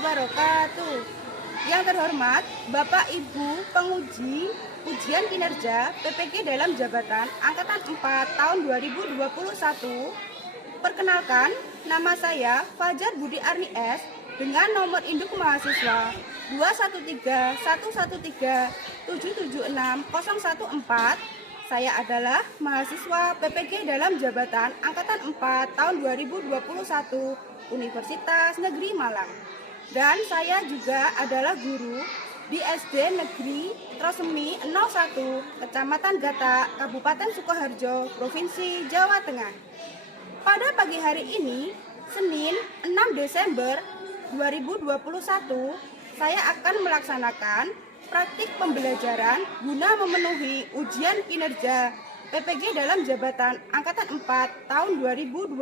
wabarakatuh. Yang terhormat Bapak Ibu penguji ujian kinerja PPG dalam jabatan Angkatan 4 tahun 2021. Perkenalkan, nama saya Fajar Budi Arni S dengan nomor induk mahasiswa 21311377614. Saya adalah mahasiswa PPG dalam jabatan Angkatan 4 tahun 2021 Universitas Negeri Malang. Dan saya juga adalah guru di SD Negeri Trosemi 01, Kecamatan Gata, Kabupaten Sukoharjo, Provinsi Jawa Tengah. Pada pagi hari ini, Senin 6 Desember 2021, saya akan melaksanakan praktik pembelajaran guna memenuhi ujian kinerja PPG dalam jabatan Angkatan 4 tahun 2021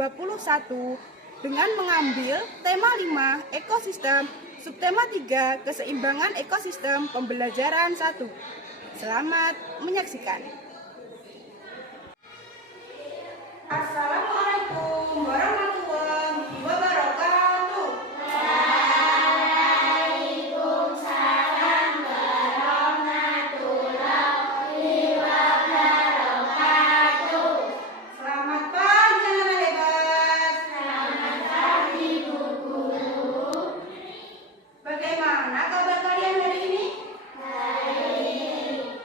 dengan mengambil tema 5 ekosistem, subtema 3 keseimbangan ekosistem pembelajaran 1. Selamat menyaksikan. Assalamualaikum warahmatullahi wabarakatuh. Selamat pagi anak hebat. Selamat pagi Bu Guru. Bagaimana kabar kalian hari ini? Baik.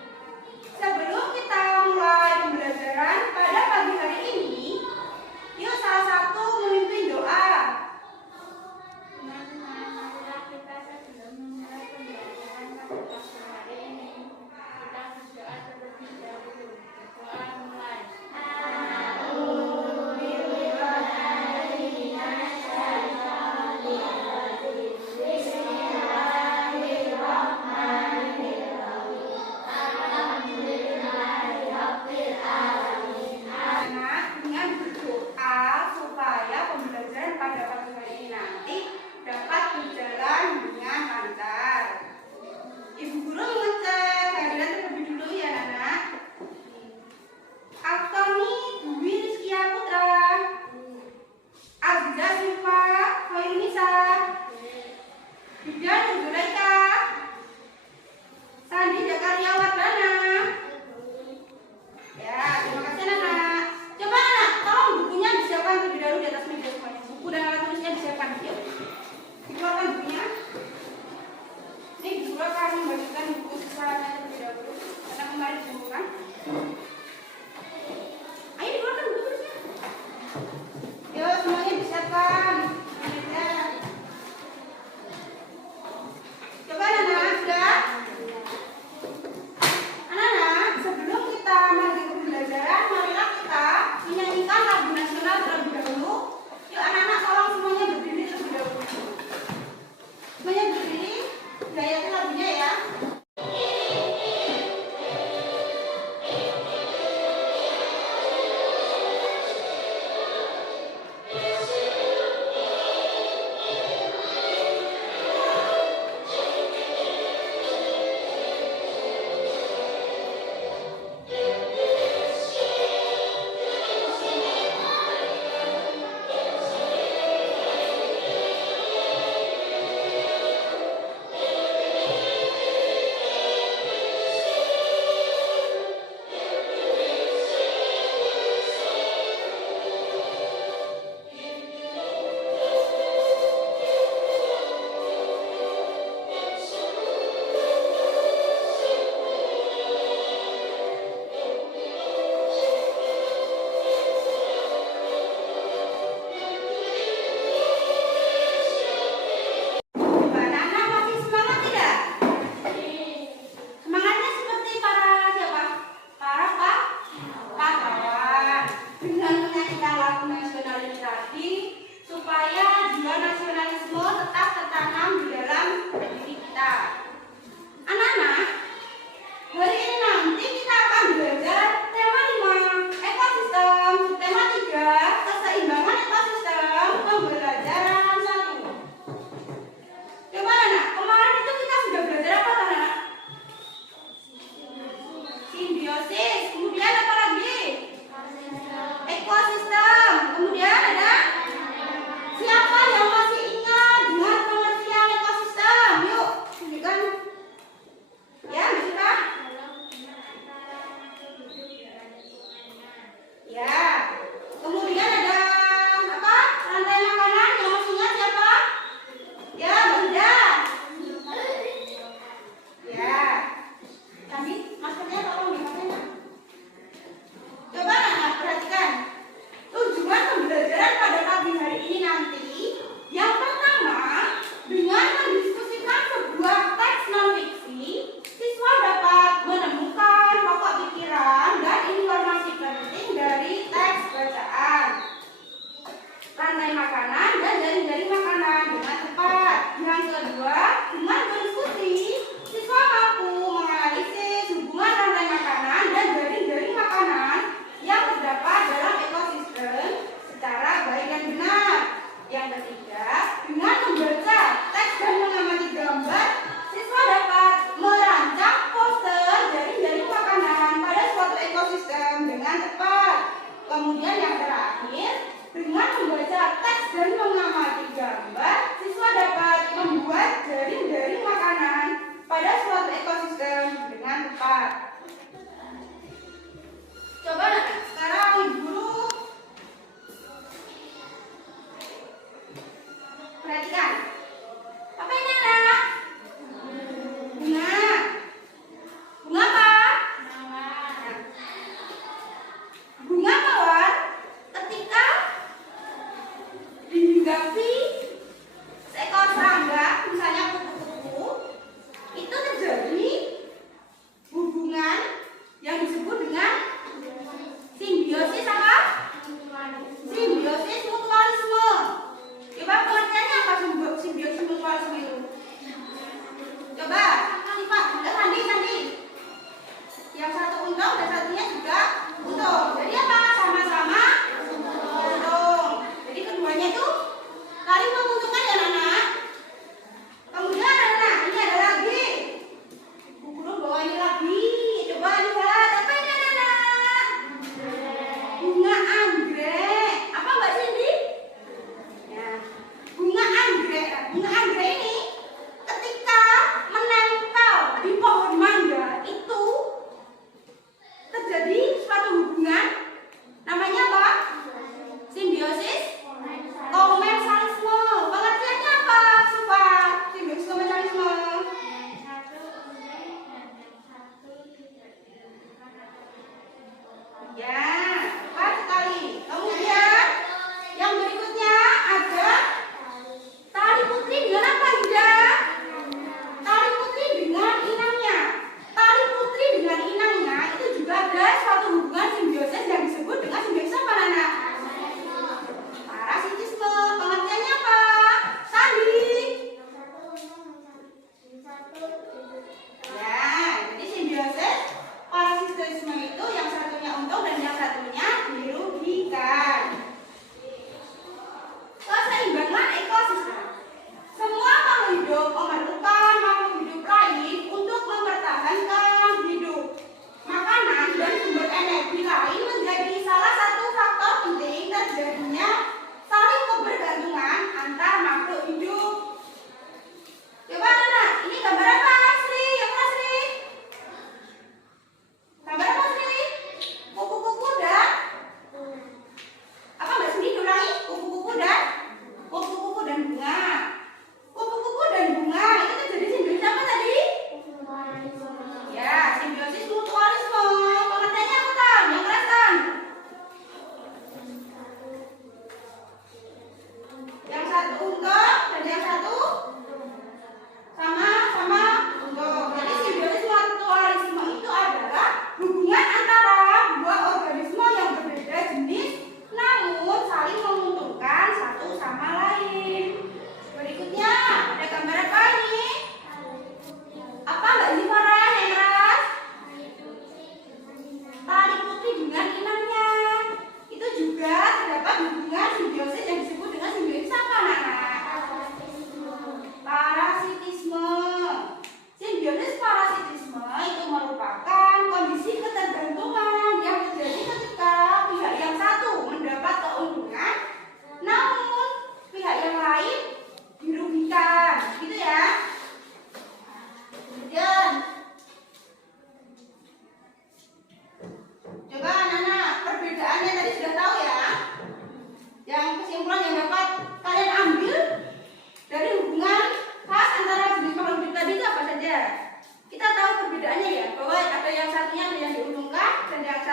Sebelum kita mulai pembelajaran pada pagi hari ini, yuk salah satu memimpin doa. Marilah kita sebelum memulai pembelajaran pada pagi hari ini, kita berdoa terlebih dahulu. Doa mulai. Anak dengan berdoa supaya pembelajaran pada pagi hari ini nanti dapat berjalan dengan lancar. Ibu guru mengecek hadiran terlebih dulu ya anak. Aftoni Dwi Rizkia Putra, Aziza Siva Hoirunisa, Bidan Zulaika, Sandi Jakaria Wardana. Ya, terima kasih anak. Coba anak, tolong bukunya disiapkan terlebih dahulu di atas meja semuanya. Buku dan alat tulisnya disiapkan. Yuk, dikeluarkan bukunya. Ini guru akan membagikan buku siswanya terlebih dahulu. Anak kemarin dikumpulkan. Ayo dikeluarkan buku tulisnya. Yuk, semuanya disiapkan. Meja. Coba anak, sudah? Anak-anak, sebelum kita melanjutkan pembelajaran, marilah kita menyanyikan lagu nasional terlebih dahulu. Yuk anak-anak, tolong semuanya berdiri terlebih dahulu. Semuanya berdiri, gayakan lagunya ya.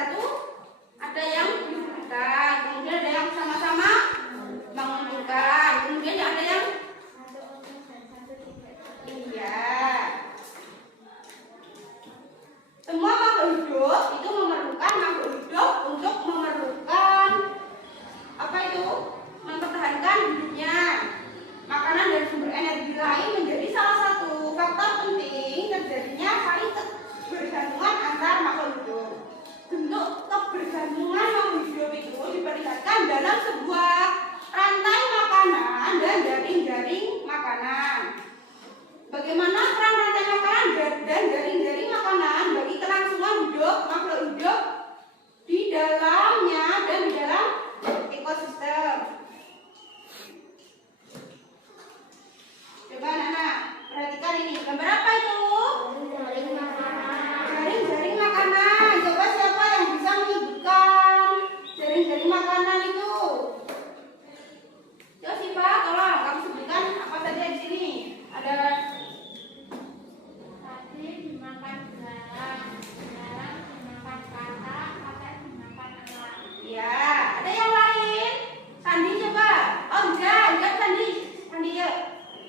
satu, ada yang diberikan, kemudian ada yang sama-sama mengumpulkan, kemudian ada yang iya. Semua makhluk hidup itu memerlukan makhluk hidup untuk memerlukan apa itu? Mempertahankan hidupnya. Makanan dan sumber energi lain menjadi salah satu faktor penting terjadinya saling kebergantungan antar makhluk hidup. Bentuk kebergantungan makhluk hidup itu diperlihatkan dalam sebuah rantai makanan dan jaring-jaring makanan. Bagaimana peran rantai makanan dan jaring-jaring makanan bagi kelangsungan hidup makhluk hidup di dalamnya dan di dalam ekosistem? Coba anak-anak perhatikan ini. Gambar apa itu? Jaring-jaring makanan. Coba siapa yang bisa menyebutkan jaring-jaring makanan itu? Coba Siva, tolong kamu sebutkan apa saja di sini. Ada tadi dimakan belalang, belalang dimakan katak, katak dimakan elang. ya, ada yang lain? Sandi coba. Oh enggak Sandi. Sandi yuk.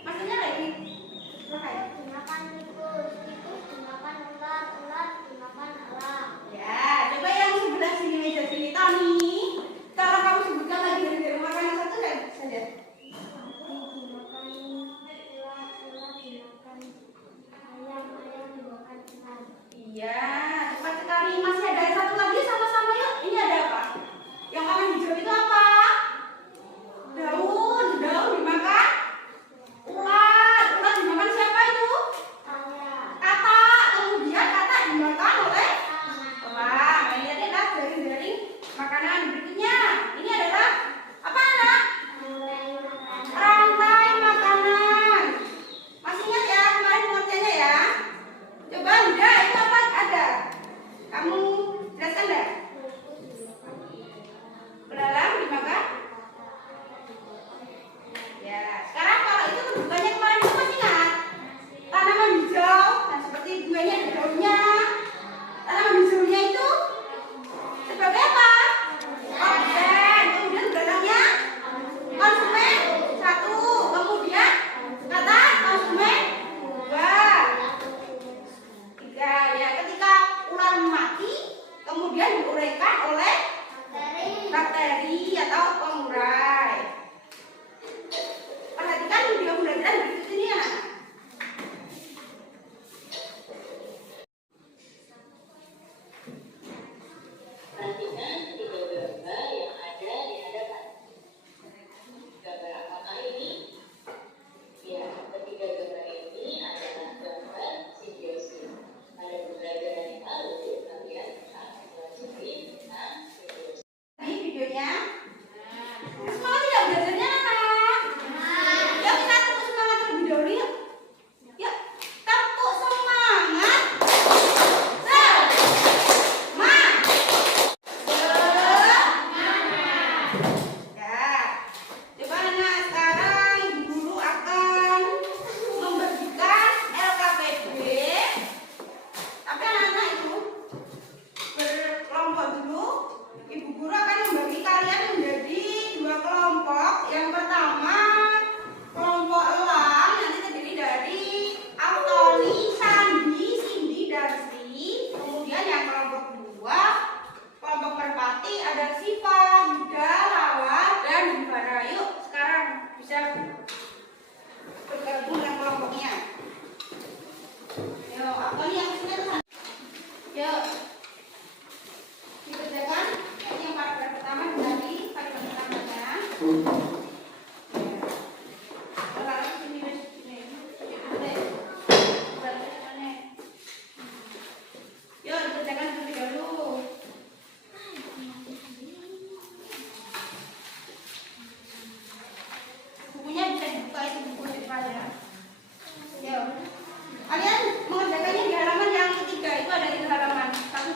Maksudnya lagi. Katak dimakan tikus, tikus dimakan ular, ular dimakan elang. Ya, coba yang sebelah sini meja sini Tani. Kalau kamu sebutkan lagi dari makanan satu saja. Sapi dimakan ular, ular dimakan ayam, ayam dimakan ikan. Iya, cepat sekali. Masih ada satu lagi sama-sama yuk. Ini ada apa? Yang warna hijau itu apa? Daun. Daun dimakan ular. Ular dimakan siapa itu? Ayam. Katak. Kemudian katak dimakan oleh Ayam. elang. Nah, ini adalah jaring-jaring makanan. Berikutnya, ini adalah apa anak? Rantai makanan. Masih ingat ya kemarin pengertiannya ya? Coba udah itu apa ada? Kamu jelaskan enggak? Belalang dimakan? Ya, sekarang kalau itu kedudukannya kemarin itu masih ingat? Tanaman hijau, nah seperti buahnya ada daunnya. Tanaman hijaunya itu sebagai apa? Objek. Kemudian belakangnya konsumen satu. Kemudian kata konsumen dua. Tiga. Ya, ketika ular mati, kemudian diuraikan oleh bakteri atau pengurai. Perhatikan video pembelajaran berikut ini ya. Perhatikan ketiga gambar yang ada di hadapan. Gambar apakah ini? Ya, ketiga gambar ini adalah gambar simbiosis. Pada pembelajaran yang lalu, kalian telah mempelajari tentang simbiosis. Ini videonya. Semangat tidak belajarnya anak? Yuk kita tepuk semangat terlebih dahulu yuk. Yuk, tepuk semangat. Ya, coba anak sekarang Ibu Guru akan membagikan LKPD. Tapi anak-anak itu berkelompok dulu. Ibu Guru akan membagi kalian menjadi dua kelompok. Yang pertama kelompok elang, nanti terdiri dari Antoni, Sandi, Cindy, Darcy. Kemudian yang kelompok kedua kelompok merpati ada Siva, Yuda, Lala, dan Gimana. Yuk sekarang bisa bergabung dengan kelompoknya. Yuk, Antoni yang kesini ke sana. Yuk dikerjakan. Ini yang paragraf pertama dari kalimat pertamanya. Lala sini sini. Yuk dikerjakan terlebih dahulu. Bukunya bisa dibuka, itu buku depan ya. Yuk. Kalian mengerjakannya di halaman yang ketiga, itu ada 3 halaman. 1,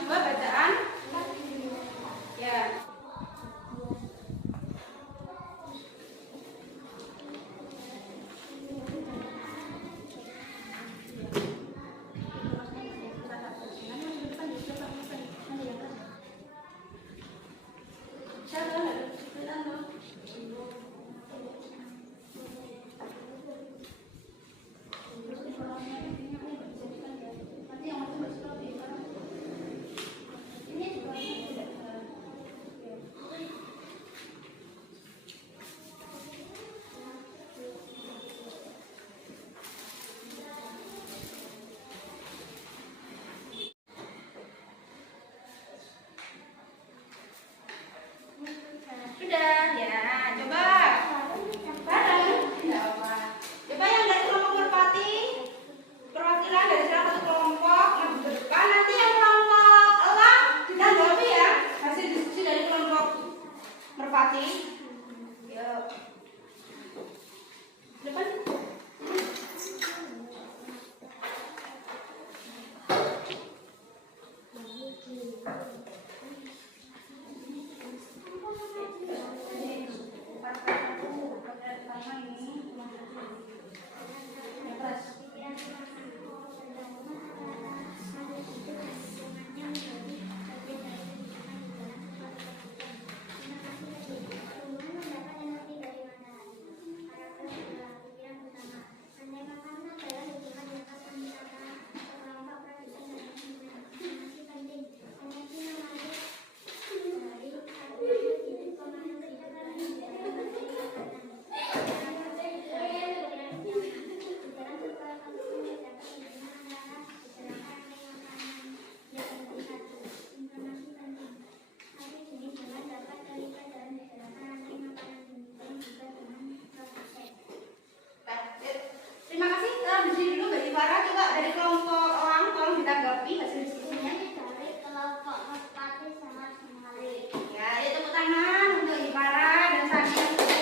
dari kelompok orang, tolong ditanggapi hasil diskusinya. Dari kelompok merpati sangat menarik. Ya, ayo tepuk tangan untuk Ipara dan Sani yang sudah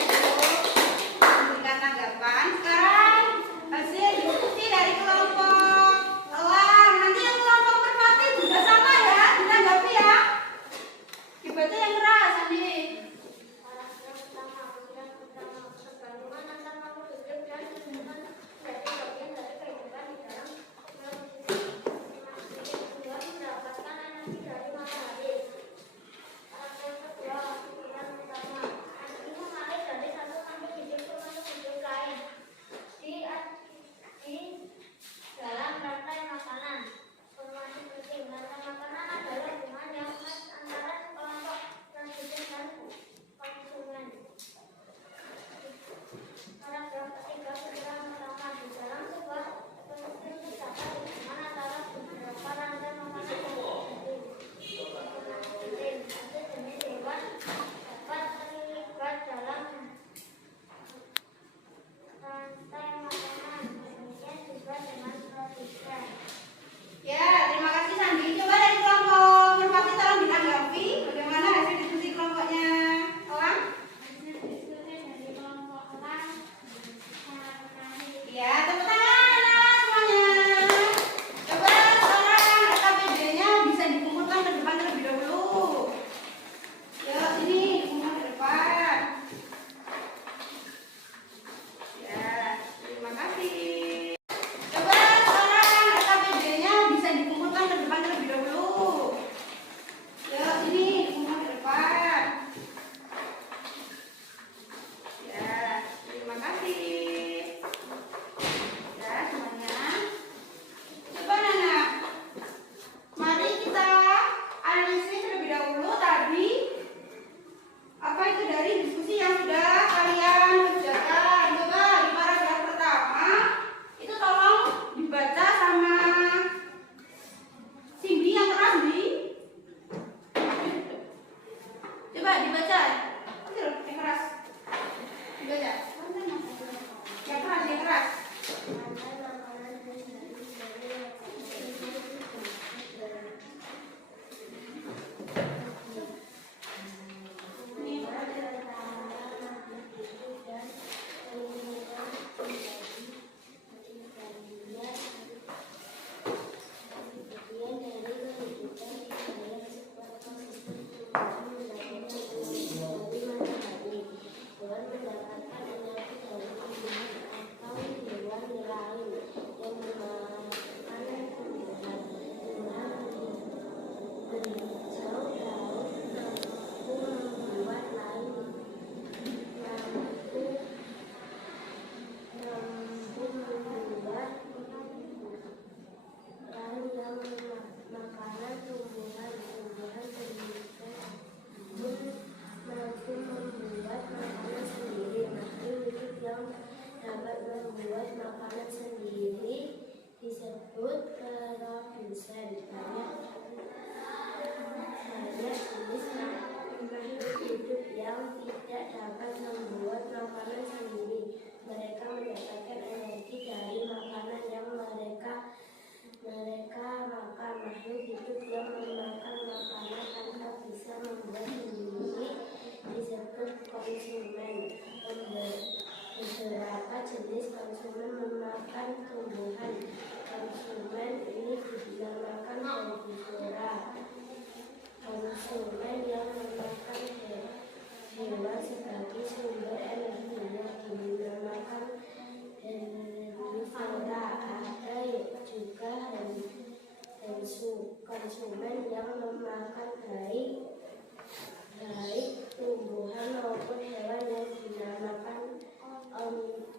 memberikan tanggapan. Sekarang hasil diskusi dari kelompok elang. Nanti yang kelompok merpati juga sama ya, ditanggapi ya. Dibaca yang keras, Sani. Paragraf pertama, ujian pertama, kebandingan antar makhluk hidup dan hubungan menjadi bagian dari kehidupan di dalam kedua mendapatkan energi dari matahari. Paragraf kedua, ujian pertama, energi mengalir dari satu makhluk hidup ke makhluk hidup lain di dalam rantai makanan. Informasi penting, rantai makanan adalah hubungan yang khas antara kelompok produsen dan konsumen. Paragraf ketiga, penjelasan pertama, di dalam sebuah ekosistem terdapat hubungan antara beberapa rantai makanan yang berbeda. Informasi penting, satu jenis hewan dapat terlibat dalam rantai makanan. Demikian juga dengan produsen. Ya, terima kasih Sandi. Coba dari kelompok merpati tolong ditanggapi bagaimana hasil diskusi kelompoknya elang. Hasil diskusi dari kelompok elang sangat menarik. Ya, tepuk tangan anak semuanya. Coba sekarang KPD-nya bisa dikumpulkan ke depan terlebih dahulu. Yuk, sini dikumpulkan ke depan. Ya, terima kasih. Coba sekarang KPD-nya bisa dikumpulkan ke depan terlebih dahulu. Yuk, sini dikumpulkan ke depan. Ya, terima kasih. Ya, semuanya. Coba Nana, mari kita analisis terlebih dahulu tadi apa itu dari diskusi yang sudah kalian kerjakan. Coba di paragraf pertama itu tolong dibaca sama Cindy yang keras di. Coba dibaca. Kecil, yang keras. Dibaca. Yang keras, yang keras. Rantai makanan terdiri dari makanan tumbuhan mampu membuat makanan sendiri. Makhluk hidup yang dapat membuat makanan sendiri disebut produsen. Banyak jenis makhluk hidup yang tidak dapat membuat makanan sendiri. Mereka mendapatkan energi dari makanan yang mereka makan. Makhluk hidup yang memakan makanan tanpa bisa membuat sendiri disebut konsumen. Beberapa jenis konsumen memakan tumbuhan. Konsumen ini dinamakan herbivora. Konsumen yang memakan hewan sebagai sumber energinya dinamakan herbivora. Ada juga konsumen yang memakan baik tumbuhan maupun hewan yang dinamakan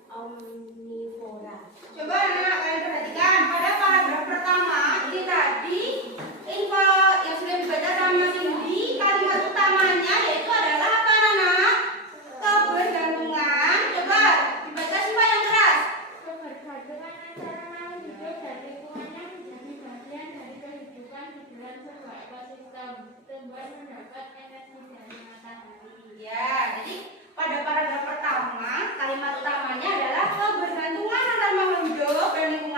omnivora. Coba anak kalian perhatikan pada paragraf pertama ini tadi info yang sudah dibaca sama Cindy, kalimat utamanya yaitu adalah apa anak? Kebergantungan. Coba dibaca semua yang keras. Kebergantungan antara makhluk hidup dan lingkungannya menjadi bagian dari kehidupan di dalam sebuah ekosistem. Tumbuhan mendapat energi dari matahari. Ya, jadi pada paragraf pertama kalimat utamanya adalah kebergantungan antara makhluk hidup dan lingkungan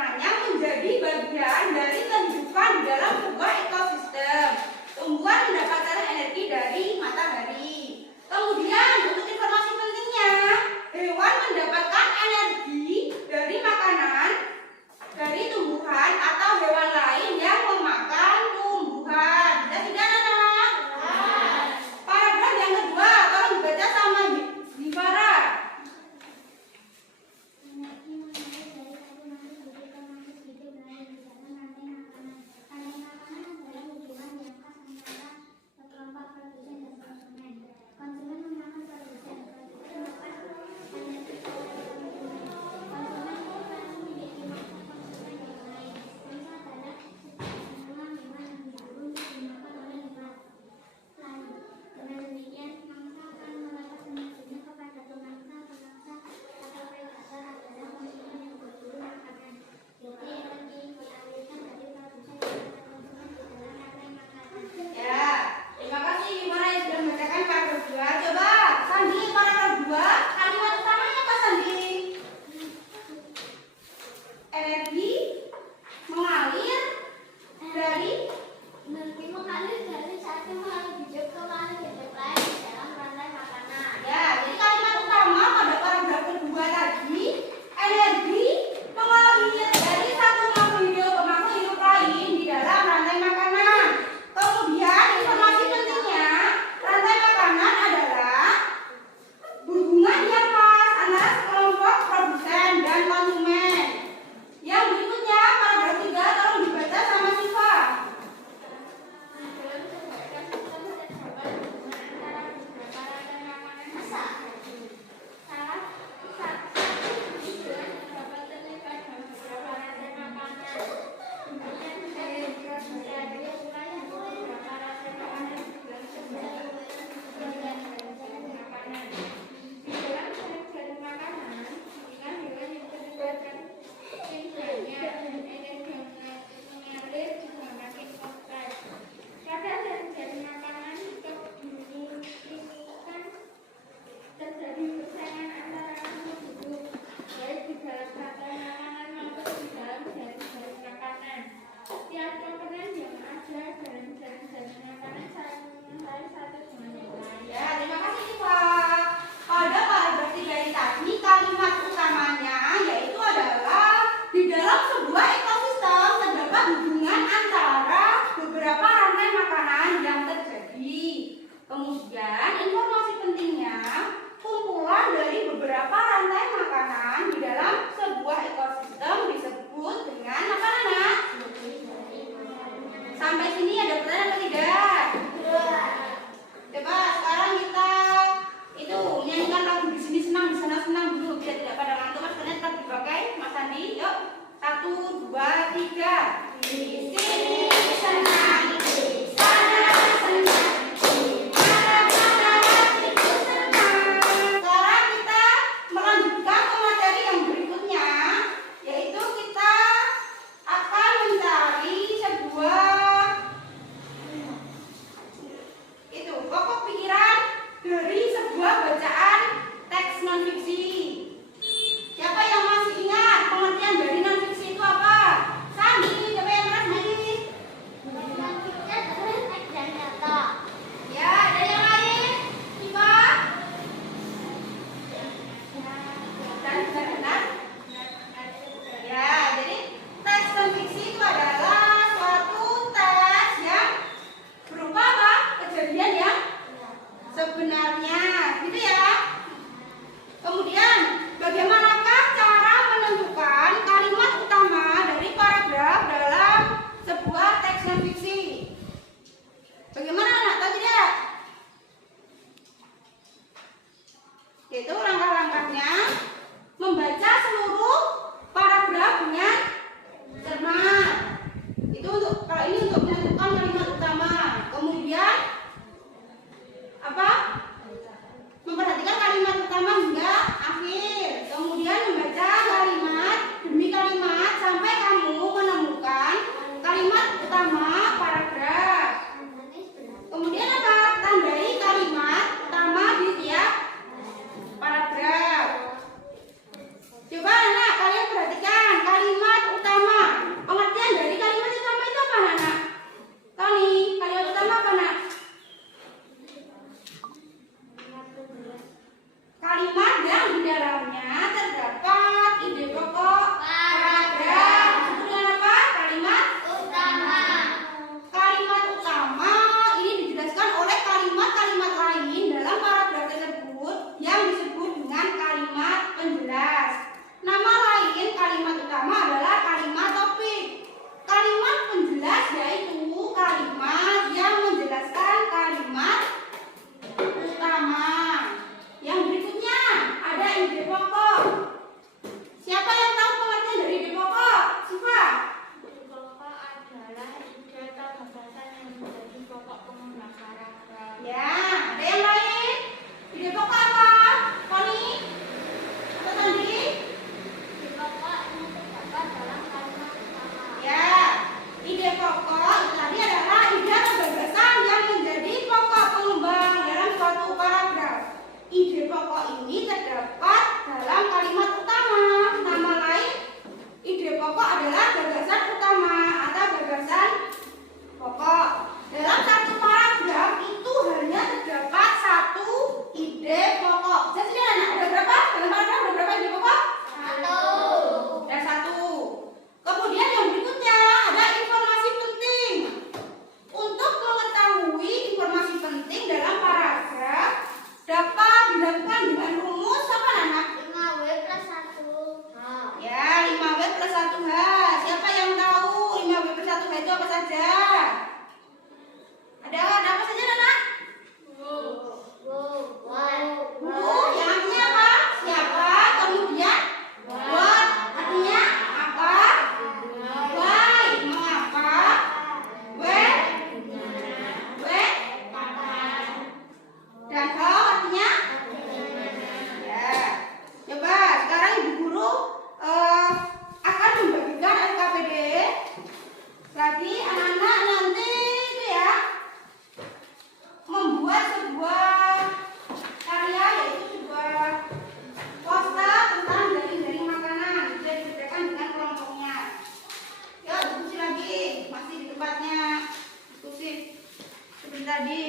tadi.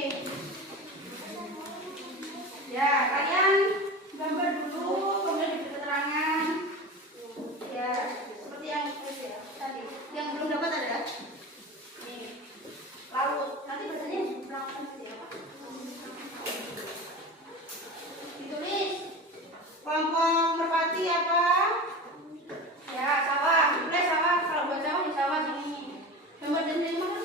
Ya, kalian gambar dulu, kemudian diberi keterangan. Ya, seperti yang tadi. Yang belum dapat ada? Nih, laut. Nanti bacanya melakukan siapa? Ditulis. Kelompok merpati apa? Ya, sawah. Boleh sawah. Kalau buat sawah di sawah sini. Gambar dan dari mana?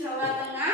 Jawa Tengah